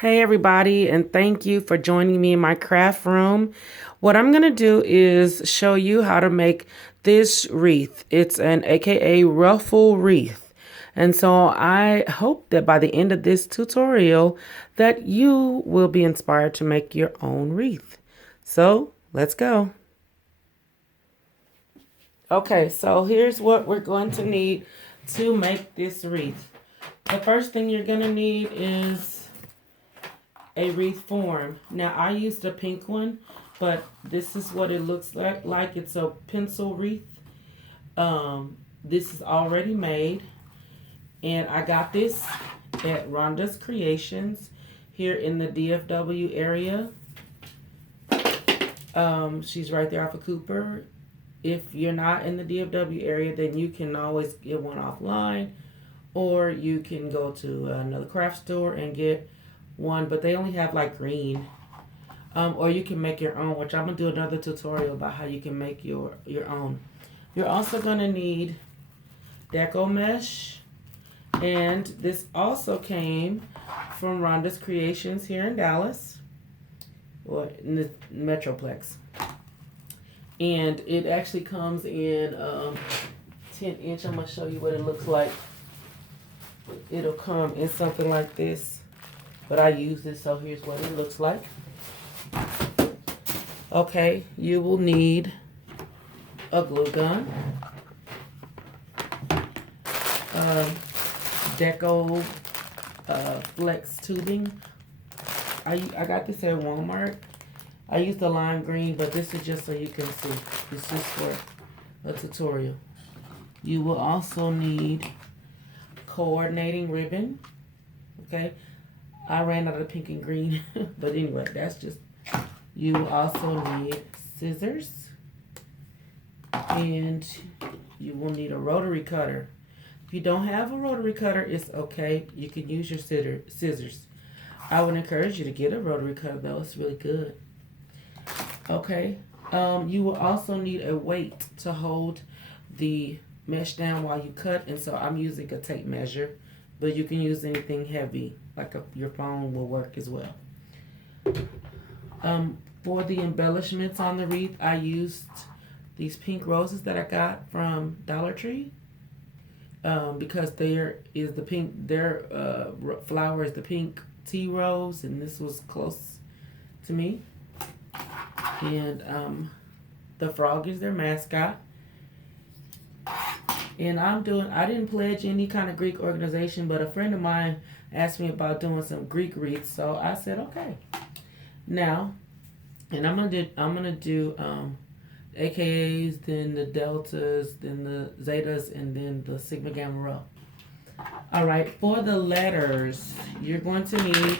Hey everybody, and thank you for joining me in my craft room. What I'm going to do is show you how to make this wreath. It's an AKA ruffle wreath. And so I hope that by the end of this tutorial that you will be inspired to make your own wreath. So let's go. Okay, so here's what we're going to need to make this wreath. The first thing you're going to need is a wreath form. Now I used a pink one, but this is what it looks like. It's a pencil wreath. This is already made, and I got this at Rhonda's Creations here in the DFW area. She's right there off of Cooper. If you're not in the DFW area, then you can always get one offline, or you can go to another craft store and get one, but they only have like green. Or you can make your own, which I'm gonna do another tutorial about how you can make your own. You're also gonna need Deco Mesh, and this also came from Rhonda's Creations here in Dallas, or in the Metroplex. And it actually comes in 10-inch. I'm gonna show you what it looks like. It'll come in something like this. But I use this, so here's what it looks like. Okay, you will need a glue gun, Deco Flex tubing. I got this at Walmart. I used the lime green, but this is just so you can see. This is for a tutorial. You will also need coordinating ribbon. Okay. I ran out of the pink and green, but anyway, that's just, you also need scissors, and you will need a rotary cutter. If you don't have a rotary cutter, it's okay. You can use your scissors. I would encourage you to get a rotary cutter though, it's really good. Okay, you will also need a weight to hold the mesh down while you cut, and so I'm using a tape measure. But you can use anything heavy, like your phone will work as well. For the embellishments on the wreath, I used these pink roses that I got from Dollar Tree. Because their flower is the pink tea rose, and this was close to me. And the frog is their mascot. And I didn't pledge any kind of Greek organization, but a friend of mine asked me about doing some Greek wreaths, so I said okay. Now, and I'm gonna do AKAs, then the deltas, then the zetas, and then the sigma gamma rho. All right, for the letters, you're going to need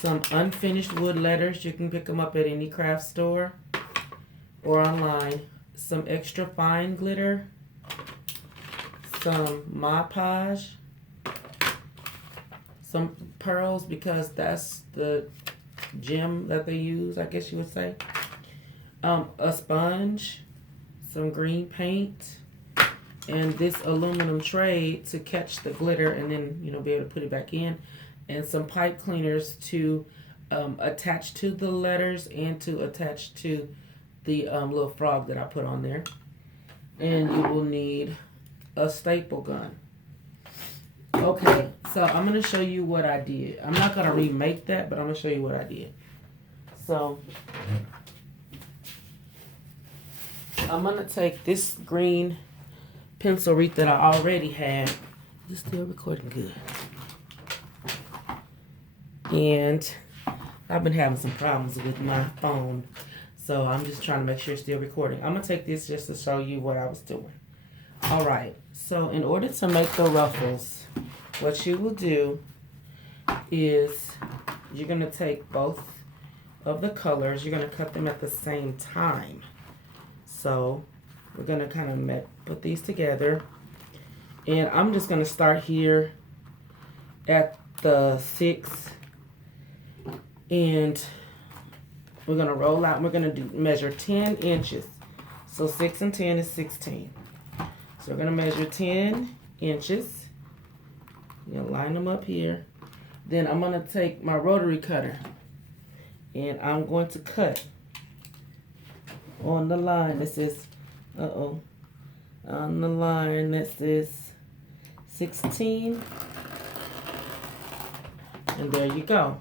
some unfinished wood letters. You can pick them up at any craft store or online. Some extra fine glitter. Some Mod Podge, some pearls, because that's the gem that they use, I guess you would say. A sponge, some green paint, and this aluminum tray to catch the glitter and then, be able to put it back in, and some pipe cleaners to attach to the letters and to attach to the little frog that I put on there. And you will need a staple gun. Okay, so I'm going to show you what I did. I'm not going to remake that, but I'm going to show you what I did. So, I'm going to take this green pencil wreath that I already had. It's still recording good. And I've been having some problems with my phone, so I'm just trying to make sure it's still recording. I'm going to take this just to show you what I was doing. All right, so in order to make the ruffles, what you will do is you're going to take both of the colors. You're going to cut them at the same time. So we're going to kind of put these together. And I'm just going to start here at the 6. And we're going to roll out. We're going to measure 10 inches. So 6 and 10 is 16. So we're going to measure 10 inches. You'll line them up here. Then I'm going to take my rotary cutter and I'm going to cut on the line that says, on the line that says 16. And there you go.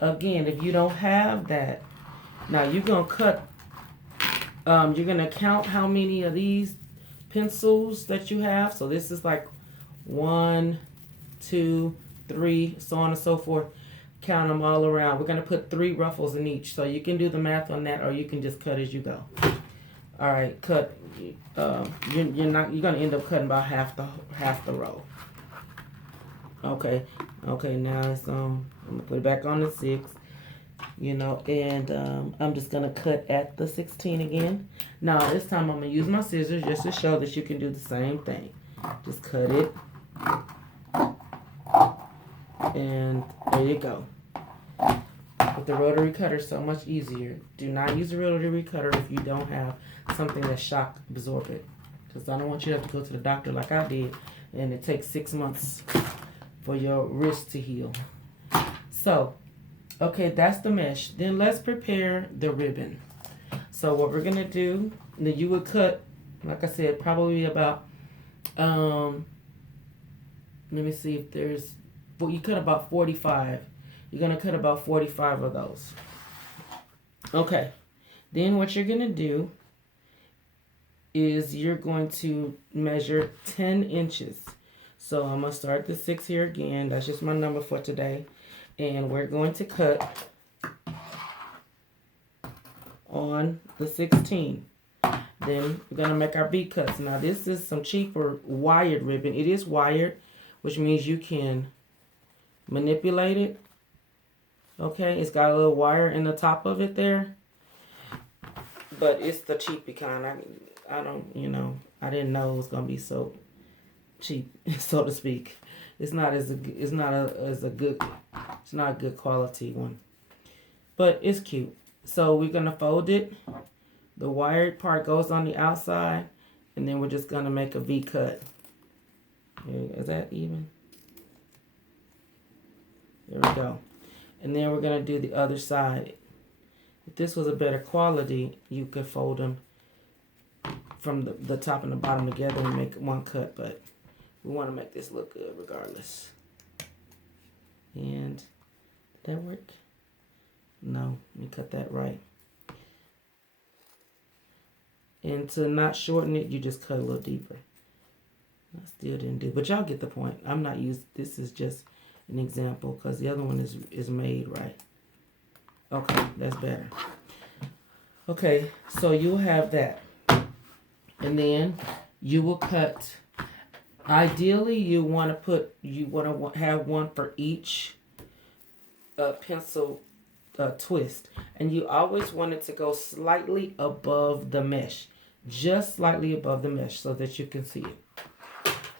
Again, if you don't have that, now you're going to cut, you're going to count how many of these pencils that you have. So this is like 1, 2, 3, so on and so forth. Count them all around. We're going to put 3 ruffles in each. So you can do the math on that, or you can just cut as you go. All right, cut. You're going to end up cutting about half the row. Okay, now it's on. I'm going to put it back on the 6. You know, and I'm just going to cut at the 16 again. Now, this time I'm going to use my scissors just to show that you can do the same thing. Just cut it. And there you go. With the rotary cutter, so much easier. Do not use a rotary cutter if you don't have something that's shock absorbent. Because I don't want you to have to go to the doctor like I did, and it takes 6 months for your wrist to heal. So, okay, that's the mesh. Then let's prepare the ribbon. So what we're going to do, then you would cut, like I said, probably about, let me see if there's, well, you cut about 45. You're going to cut about 45 of those. Okay. Then what you're going to do is you're going to measure 10 inches. So I'm going to start the 6 here again. That's just my number for today. And we're going to cut on the 16. Then we're going to make our V cuts. Now this is some cheaper wired ribbon. It is wired, which means you can manipulate it. Okay, it's got a little wire in the top of it there. But it's the cheapy kind. I don't, you know, I didn't know it was going to be so cheap, so to speak. It's not a good quality one. But it's cute. So we're going to fold it. The wired part goes on the outside. And then we're just going to make a V cut. Is that even? There we go. And then we're going to do the other side. If this was a better quality, you could fold them from the top and the bottom together and make one cut. But we want to make this look good regardless. And did that work? No, let me cut that right. And to not shorten it, you just cut a little deeper. I still didn't do, but y'all get the point. I'm not used, this is just an example because the other one is made right. Okay, that's better. Okay, so you'll have that. And then you will cut. Ideally, you want to have one for each pencil twist. And you always want it to go slightly above the mesh. Just slightly above the mesh so that you can see it.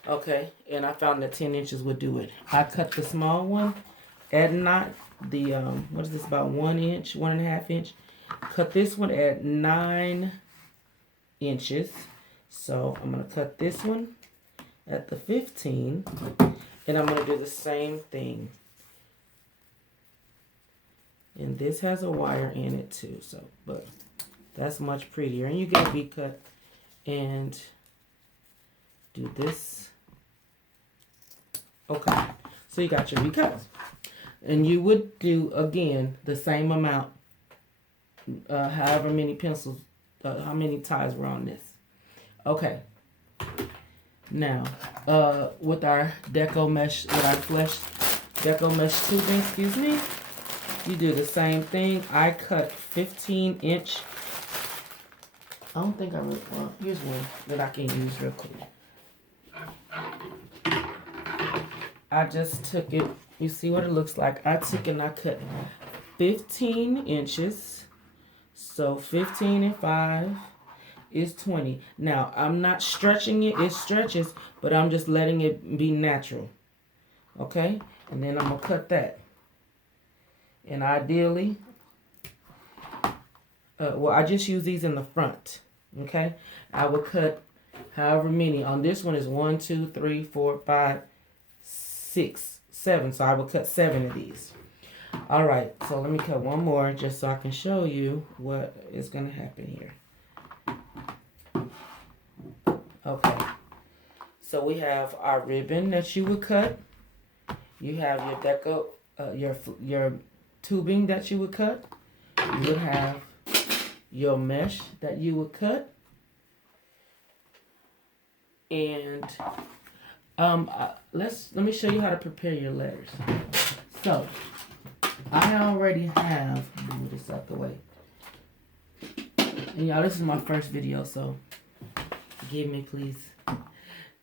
Okay, and I found that 10 inches would do it. I cut the small one at not the, what is this, about 1 inch, 1.5 inch. Cut this one at 9 inches. So I'm going to cut this one at the 15. And I'm going to do the same thing. And this has a wire in it too. So, but that's much prettier. And you get a V cut and do this. Okay, so you got your V cuts. And you would do, again, the same amount, however many pencils, how many ties were on this. Okay. Now, with our Deco Mesh, with our Deco Mesh tubing, excuse me, you do the same thing. I cut 15-inch. I don't think I really, well, here's one that I can use real quick. I just took it, you see what it looks like. I took and I cut 15 inches. So 15 and 5 is 20. Now, I'm not stretching it. It stretches, but I'm just letting it be natural. Okay? And then I'm going to cut that. And ideally, well, I just use these in the front. Okay? I will cut however many. On this one is 1, 2, 3, 4, 5, 6. 7, so I will cut 7 of these. All right, so let me cut one more just so I can show you what is going to happen here. Okay, so we have our ribbon that you would cut. You have your your tubing that you would cut. You would have your mesh that you would cut. And let me show you how to prepare your letters. So I already have, move this out the way. And y'all, this is my first video, so forgive me, please.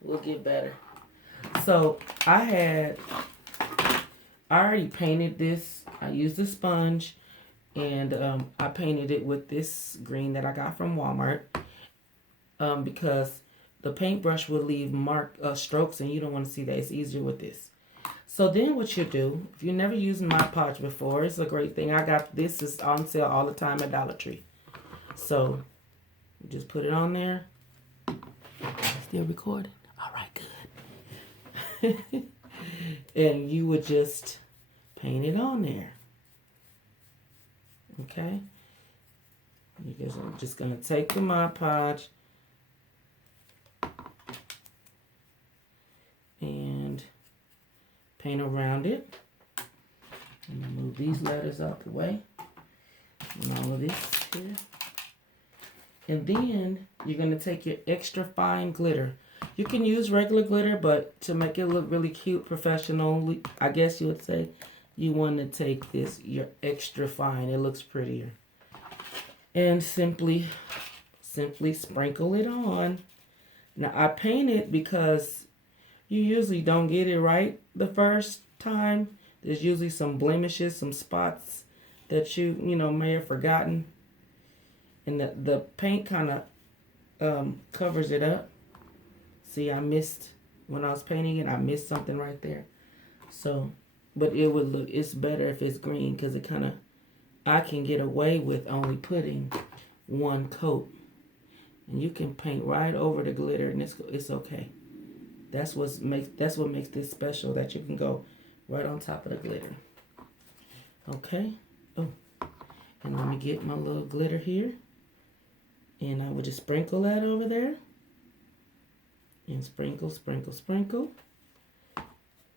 We'll get better. So I already painted this. I used a sponge, and I painted it with this green that I got from Walmart, because the paintbrush will leave strokes, and you don't want to see that. It's easier with this. So then what you do, if you never used Mod Podge before, it's a great thing. I got this is on sale all the time at Dollar Tree. So you just put it on there. Still recording? All right, good. And you would just paint it on there. Okay? You're just going to take the Mod Podge and paint around it. I'm going to move these letters out the way. And all of this here. And then you're going to take your extra fine glitter. You can use regular glitter, but to make it look really cute, professional, I guess you would say, you want to take this, your extra fine. It looks prettier. And simply sprinkle it on. Now, I paint it because you usually don't get it right the first time. There's usually some blemishes, some spots that you may have forgotten. And the paint kind of covers it up. See, I missed, when I was painting it, I missed something right there. So, but it would look, it's better if it's green because it kind of, I can get away with only putting one coat. And you can paint right over the glitter and it's okay. That's what makes this special, that you can go right on top of the glitter. Okay. Oh, and let me get my little glitter here. And I would just sprinkle that over there. And sprinkle, sprinkle, sprinkle.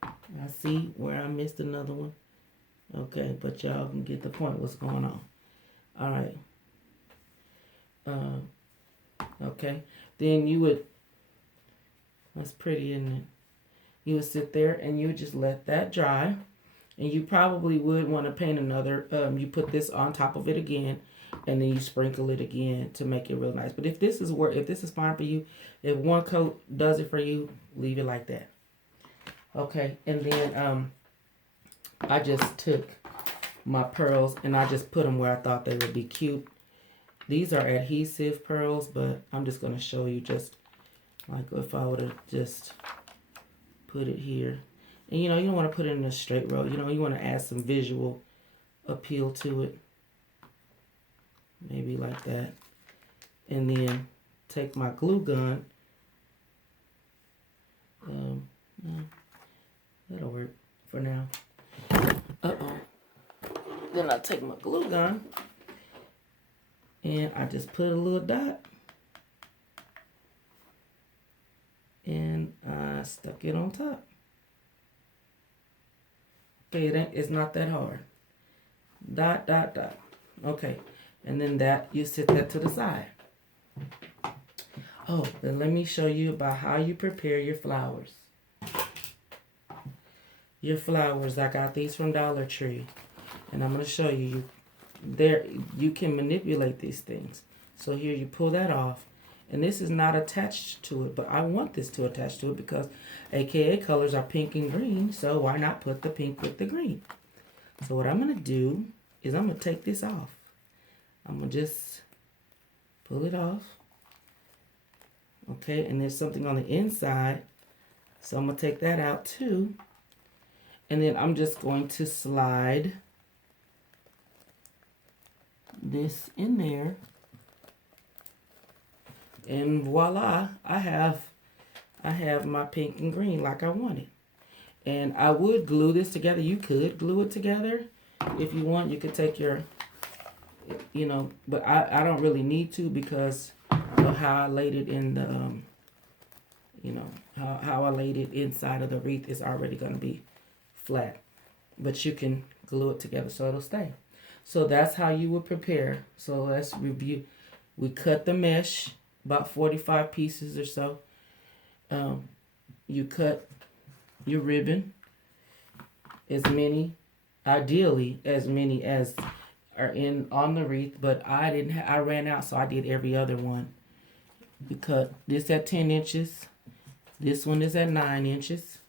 I see where I missed another one. Okay, but y'all can get the point what's going on. All right. Okay. Then you would, that's pretty, isn't it? You would sit there and you would just let that dry. And you probably would want to paint another, you put this on top of it again, and then you sprinkle it again to make it real nice. But if this is fine for you, if one coat does it for you, leave it like that. Okay, and then I just took my pearls and I just put them where I thought they would be cute. These are adhesive pearls, but I'm just going to show you just like if I would have just put it here. And you don't want to put it in a straight row. You want to add some visual appeal to it. Maybe like that. And then take my glue gun. That'll work for now. Then I take my glue gun and I just put a little dot. And I stuck it on top. Okay, it's not that hard. Dot, dot, dot. Okay, and then you set that to the side. Oh, then let me show you about how you prepare your flowers. Your flowers, I got these from Dollar Tree. And I'm going to show you. You can manipulate these things. So here you pull that off. And this is not attached to it, but I want this to attach to it because AKA colors are pink and green, so why not put the pink with the green? So what I'm going to do is I'm going to take this off. I'm going to just pull it off. Okay, and there's something on the inside, so I'm going to take that out too. And then I'm just going to slide this in there. And voila, I have my pink and green like I wanted. And I would glue this together. You could glue it together if you want. You could take your, but I don't really need to because of how I laid it in the, how I laid it inside of the wreath is already going to be flat. But you can glue it together so it'll stay. So that's how you would prepare. So let's review. We cut the mesh, about 45 pieces or so. You cut your ribbon, ideally as many as are on the wreath, but I ran out, so I did every other one. You cut this at 10 inches. This one is at 9 inches.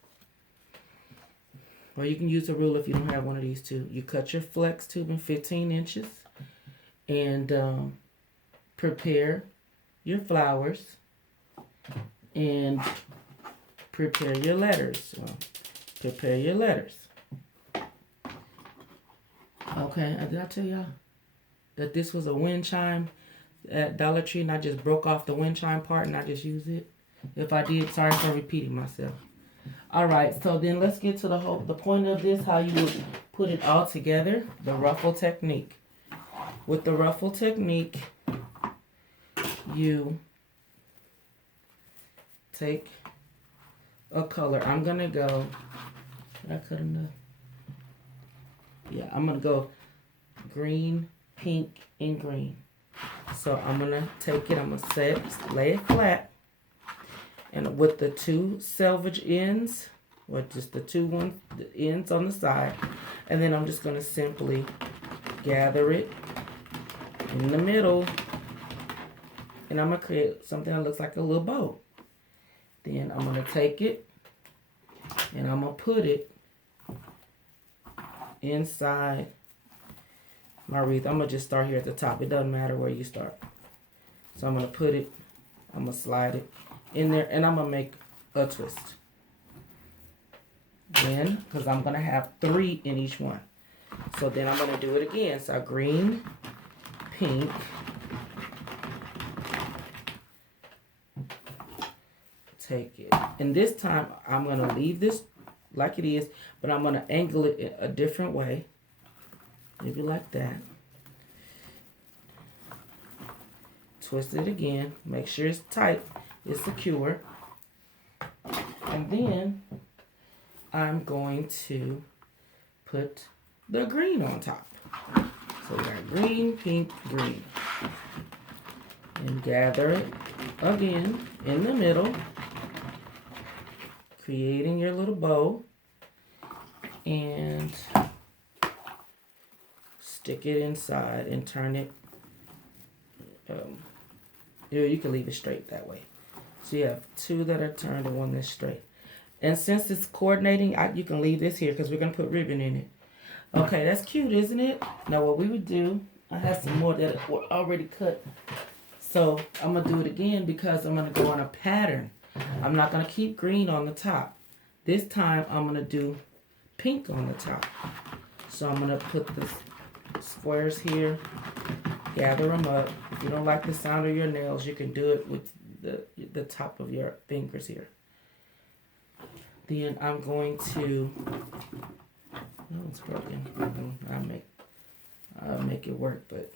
Or you can use a ruler if you don't have one of these two. You cut your flex tube in 15 inches. And prepare your flowers. And prepare your letters. Prepare your letters. Okay, did I tell y'all that this was a wind chime at Dollar Tree and I just broke off the wind chime part and I just used it? If I did, sorry for repeating myself. Alright, so then let's get to the point of this, how you would put it all together, the Ruffle Technique. With the Ruffle Technique, you take a color. I'm going to go, did I cut enough? Yeah, I'm going to go green, pink, and green. So I'm going to take it, I'm going to lay it flat. And with the two selvage ends, or just the ends on the side, and then I'm just going to simply gather it in the middle, and I'm going to create something that looks like a little bow. Then I'm going to take it, and I'm going to put it inside my wreath. I'm going to just start here at the top. It doesn't matter where you start. So I'm going to put it, I'm going to slide it in there, and I'm going to make a twist. Then, because I'm going to have 3 in each one. So then I'm going to do it again. So green, pink, take it. And this time, I'm going to leave this like it is, but I'm going to angle it in a different way. Maybe like that. Twist it again. Make sure it's tight. It's secure. And then I'm going to put the green on top. So we got green, pink, green. And gather it again in the middle, creating your little bow. And stick it inside and turn it. You can leave it straight that way. So you have 2 that are turned and 1 that's straight. And since it's coordinating, you can leave this here because we're going to put ribbon in it. Okay, that's cute, isn't it? Now what we would do, I have some more that were already cut. So I'm going to do it again because I'm going to go on a pattern. I'm not going to keep green on the top. This time I'm going to do pink on the top. So I'm going to put the squares here, gather them up. If you don't like the sound of your nails, you can do it with the top of your fingers here. Then I'm going to, no, it's broken. I'll make it work, but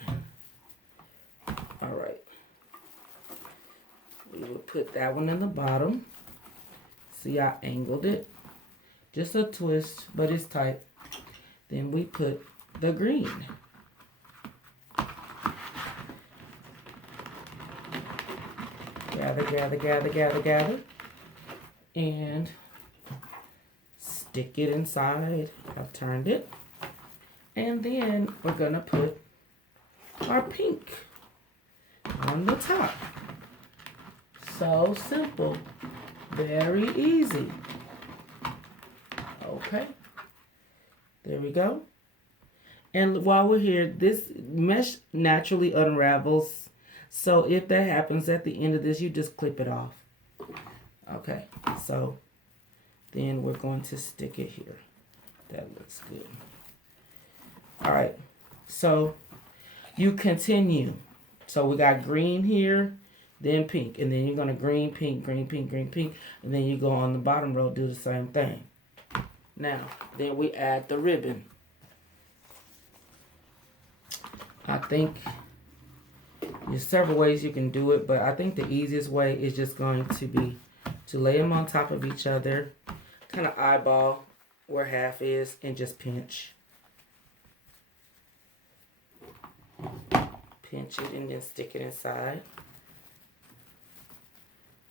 all right. We will put that one in the bottom. See, I angled it. Just a twist, but it's tight. Then we put the green. Gather, gather, gather, gather, gather. And stick it inside. I've turned it. And then we're going to put our pink on the top. So simple. Very easy. Okay. There we go. And while we're here, this mesh naturally unravels. So if that happens at the end of this, you just clip it off. Okay. So then we're going to stick it here. That looks good. All right. So you continue. So we got green here, then pink. And then you're going to green, pink, green, pink, green, pink. And then you go on the bottom row, do the same thing. Now, then we add the ribbon. I think there's several ways you can do it, but I think the easiest way is just going to be to lay them on top of each other, kind of eyeball where half is, and just pinch. Pinch it and then stick it inside.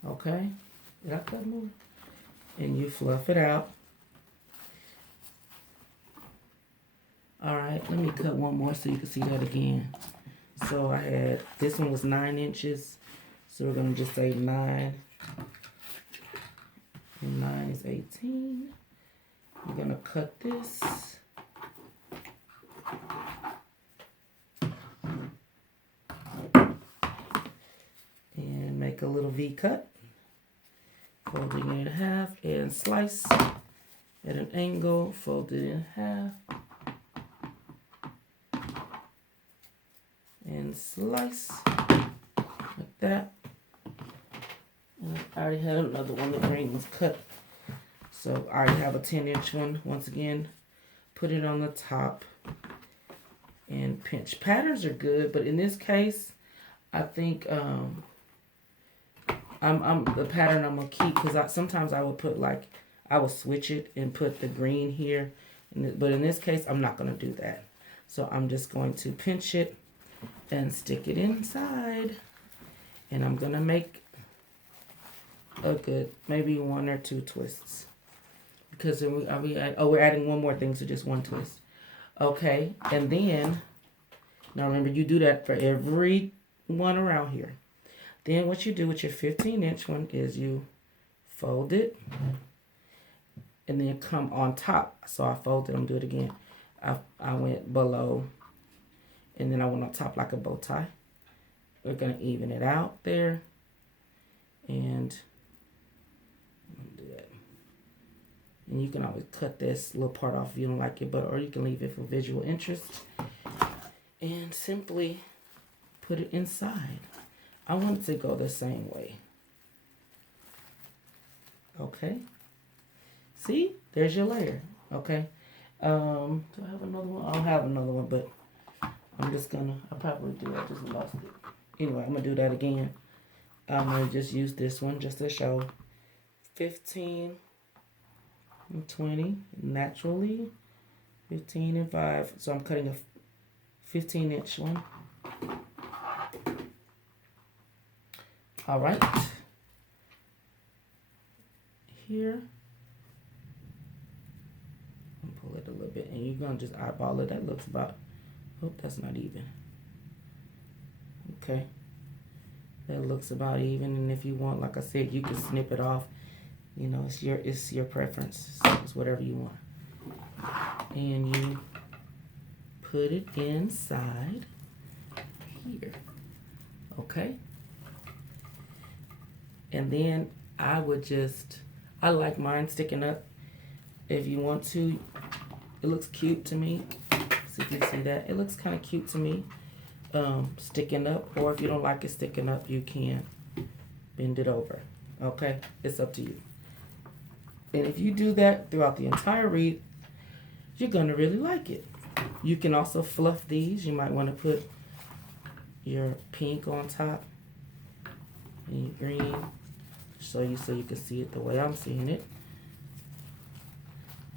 Okay? Did I cut more? And you fluff it out. Alright, let me cut one more so you can see that again. So I had, this one was 9 inches. So we're going to just say 9. And 9 is 18. We're going to cut this. And make a little V cut. Folding it in half and slice at an angle. Fold it in half. And slice like that. And I already had another one. The green was cut, so I already have a 10-inch one. Once again, put it on the top and pinch. Patterns are good, but in this case, I think the pattern I'm gonna keep, because sometimes I would put I will switch it and put the green here, but in this case, I'm not gonna do that. So I'm just going to pinch it and stick it inside, and I'm gonna make a good maybe 1 or 2 twists, because we're adding one more thing, so just 1 twist. Okay, and then now remember, you do that for every one around here. Then what you do with your 15-inch one is you fold it and then come on top. So I folded, I'm gonna do it again. I went below and then I went on top like a bow tie. We're gonna even it out there, and do that. And you can always cut this little part off if you don't like it, or you can leave it for visual interest. And simply put it inside. I want it to go the same way. Okay. See? There's your layer. Okay. Do I have another one? I don't have another one, but I'm just gonna, I'll probably do it. I just lost it. Anyway, I'm gonna do that again. I'm gonna just use this one just to show 15 and 20 naturally. 15 and 5. So I'm cutting a 15-inch one. All right. Here. And pull it a little bit, and you're gonna just eyeball it. That looks about, oh, that's not even. Okay. That looks about even, and if you want, like I said, you can snip it off. You know, it's your preference. So it's whatever you want. And you put it inside here. Okay. And then I like mine sticking up. If you want to, it looks cute to me. So you can see that. It looks kind of cute to me, sticking up. Or if you don't like it sticking up, you can bend it over. Okay? It's up to you. And if you do that throughout the entire wreath, you're going to really like it. You can also fluff these. You might want to put your pink on top and your green. So you can see it the way I'm seeing it.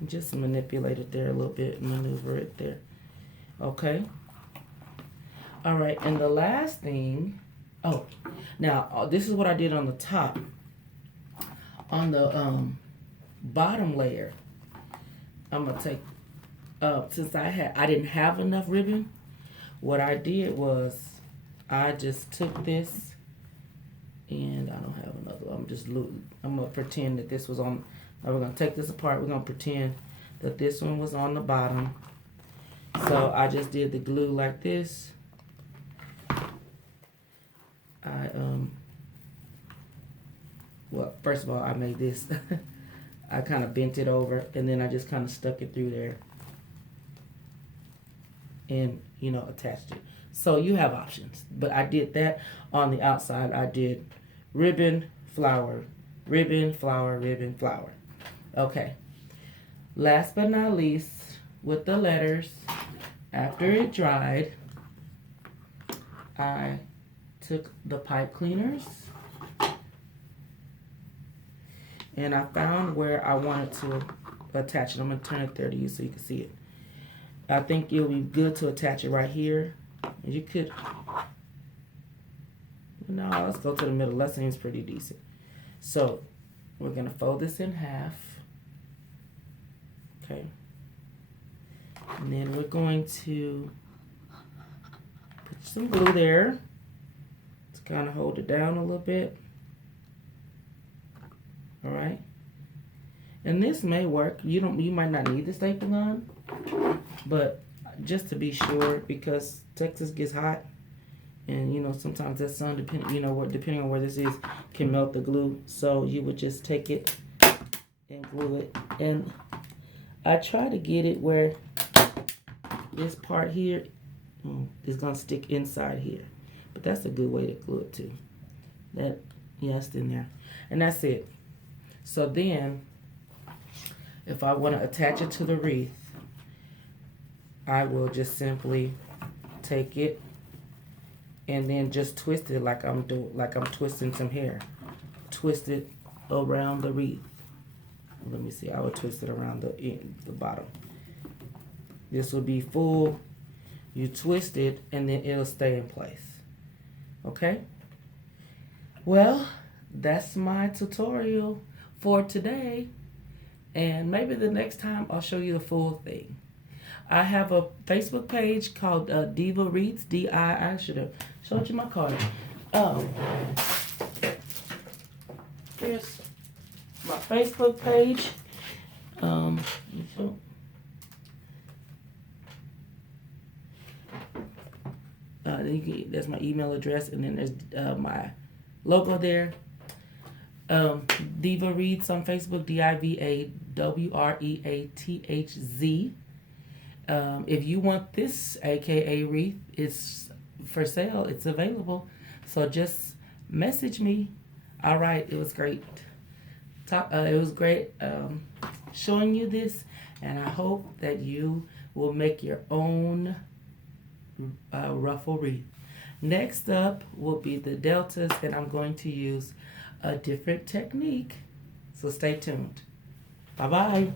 Just manipulate it there a little bit, maneuver it there. Okay. All right, and the last thing, now this is what I did on the top. On the bottom layer, I'm gonna take, since I didn't have enough ribbon, what I did was I just took this, and I don't have another one. I'm gonna pretend that this was on. Now we're gonna take this apart. We're gonna pretend that this one was on the bottom. So I just did the glue like this. Well, first of all, I made this. I kind of bent it over, and then I just kind of stuck it through there, and attached it. So you have options, but I did that on the outside. I did ribbon, flower, ribbon, flower, ribbon, flower. Okay. Last but not least, with the letters, after it dried, I took the pipe cleaners and I found where I wanted to attach it. I'm going to turn it there to you so you can see it. I think it'll be good to attach it right here. You could, no, let's go to the middle. That seems pretty decent. So we're going to fold this in half. Okay. And then we're going to put some glue there to kind of hold it down a little bit. All right. And this may work. You might not need the staple gun, but just to be sure, because Texas gets hot, and you know sometimes that sun, depending on where this is, can melt the glue. So you would just take it and glue it. And I try to get it where this part here is gonna stick inside here, but that's a good way to glue it too. It's in there, and that's it. So then, if I want to attach it to the wreath, I will just simply take it and then just twist it like I'm twisting some hair. Twist it around the wreath. Let me see. I will twist it around the bottom. This will be full. You twist it and then it'll stay in place. Okay? Well, that's my tutorial for today. And maybe the next time I'll show you the full thing. I have a Facebook page called Diva Wreaths, I should have showed you my card. Here's my Facebook page. There's my email address, and then there's my logo there. Diva Wreaths on Facebook, DIVAWREATHZ. If you want this, aka wreath, it's for sale. It's available. So just message me. All right, it was great. It was great showing you this, and I hope that you will make your own ruffle wreath. Next up will be the deltas, and I'm going to use a different technique. So stay tuned. Bye-bye.